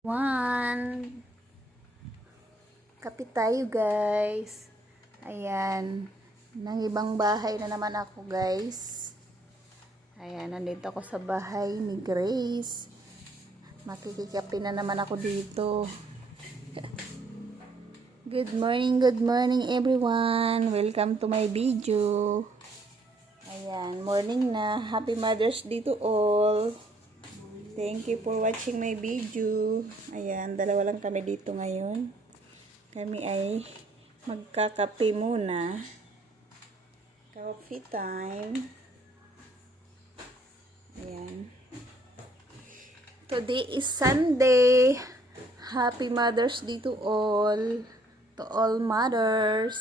One. Kape tayo, guys. Ayan. Nang ibang bahay na naman ako, guys. Ayan, nandito ako sa bahay ni Grace. Makikikape na naman ako dito. Good morning everyone. Welcome to my video. Ayan, morning na. Happy Mother's Day to all. Thank you for watching my video. Ayan, dalawa lang kami dito ngayon. Kami ay magkakape muna. Coffee time. Ayan. Today is Sunday. Happy Mother's Day to all. To all mothers.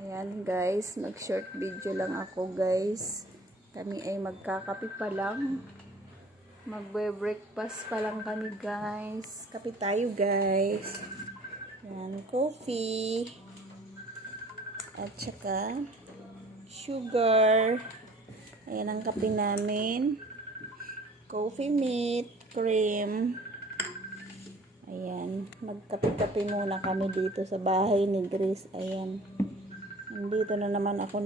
Ayan guys, mag-short video lang ako guys. Kami ay magkakape pa lang. Magbe-breakfast pa lang kami guys. Kape tayo guys. Yan, coffee. At saka sugar. Ayan ang kape namin. Coffee meat, cream. Ayan, magkape-kape muna kami dito sa bahay ni Grace. Ayan. Nandito na naman ako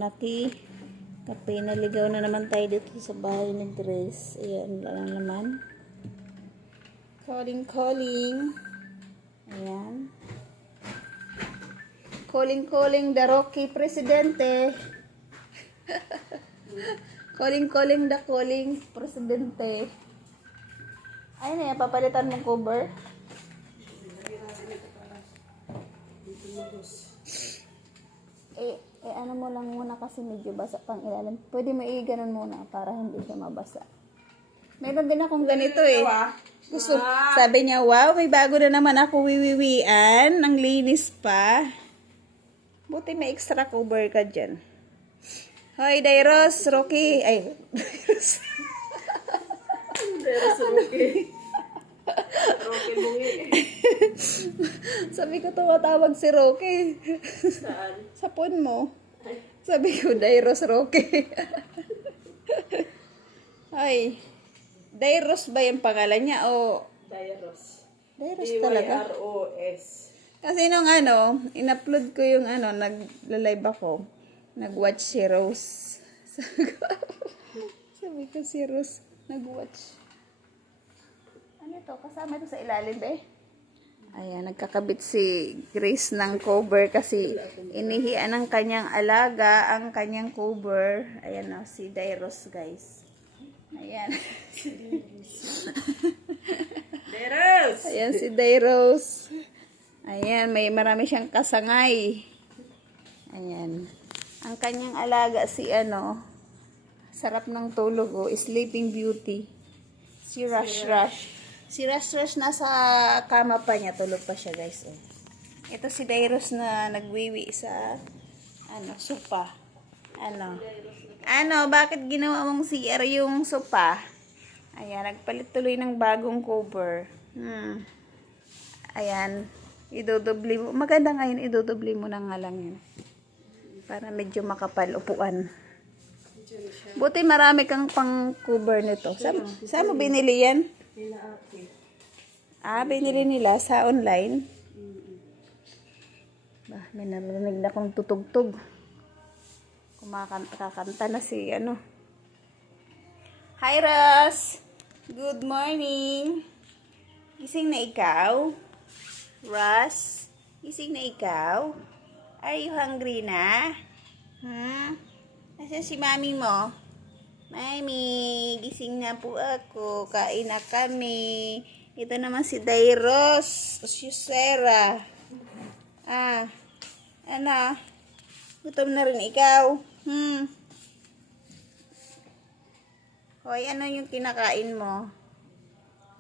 kape, naligaw na naman tayo dito sa bahay ni Grace. Ayan lang naman. Calling. Ayan. Calling the Rocky Presidente. calling the calling Presidente. Ayun na, papalitan mong cover. Ano mo lang muna kasi medyo basa pang ilalim. Pwede mo i-ganon muna para hindi siya mabasa. Meron din akong ganito eh. Gusto, sabi niya, wow, may bago na naman ako wiwiwian. Ang linis pa. Buti may extra cover ka dyan. Hoy, Dairos, Rocky. Ay, Dairos. Dairos, Rocky. Rocky bungi. Sabi ko tumatawag si Rocky. Saan? Sa phone mo. Sabi ko, Dairos, Rocky. Ay, Dairos ba yung pangalan niya o? Dairos. Dairos talaga. D-Y-R-O-S. Kasi nung in-upload ko yung nag-live ako. Nag-watch si Rose. Sabi ko si Rose, nag-watch. Ano ito? Kasama ito sa ilalim eh. Ayan, nagkakabit si Grace ng cover kasi inihian ng kanyang alaga ang kanyang cover. Ayan o, si Dairos guys. Ayan. Dairos! Ayan si Dairos. Ayan, marami siyang kasangay. Ayan. Ang kanyang alaga si sarap ng tulog o, Sleeping Beauty. Si Rush. Si Rush nasa kama pa niya, tulog pa siya guys. Oh. Ito si Dairos na nagwiwi sa sopa. Bakit ginawa mong CR yung sopa? Ayan, nagpalit tuloy ng bagong cover. Ayan, idodobli mo. Maganda ngayon, idodobli mo na nga lang yun. Para medyo makapal upuan. Buti marami kang pang cover nito. Saan mo binili yan? Binili nila sa online. May narinig na akong tutugtog. Kakanta na si Hi Ros! Good morning! Gising na ikaw? Ros? Gising na ikaw? Are you hungry na? Nasaan si mami mo? Mami, gising na po ako. Kain na kami. Ito naman si Dairos. Si Sarah. Gutom na rin ikaw. Hoy, ano yung kinakain mo?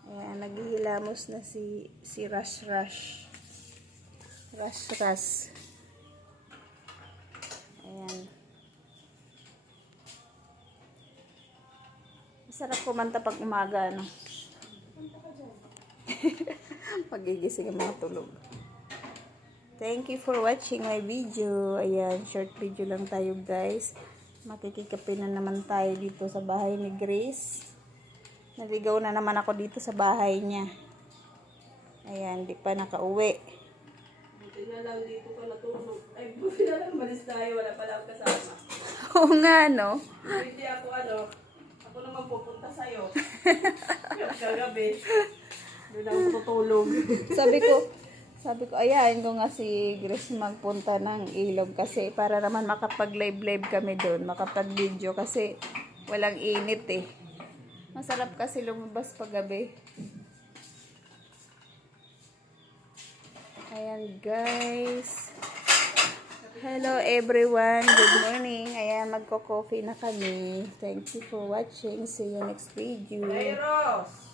Ayan, naghihilamos na si Rush. Rush. Ayan. Masarap kumanta pag umaga, Pagigising ang mga tulog. Thank you for watching my video. Ayan, short video lang tayo guys. Makikikape na naman tayo dito sa bahay ni Grace. Naligaw na naman ako dito sa bahay niya. Ayan, di pa nakauwi. Buti na lang dito ka natulog. Ay, buti na lang malis tayo. Wala pala ako kasama. Oo nga, no? Hindi ako ako naman pupunta sa'yo. Yung kagabi. Doon ako tutulog. Sabi ko, ayain ko nga si Grace magpunta ng ilog kasi para naman makapag-live kami doon, makapag-video kasi walang init eh. Masarap kasi lumabas paggabi. Ayan guys. Hello everyone. Good morning. Ayan, magko-coffee na kami. Thank you for watching. See you next video. Hey, Ross!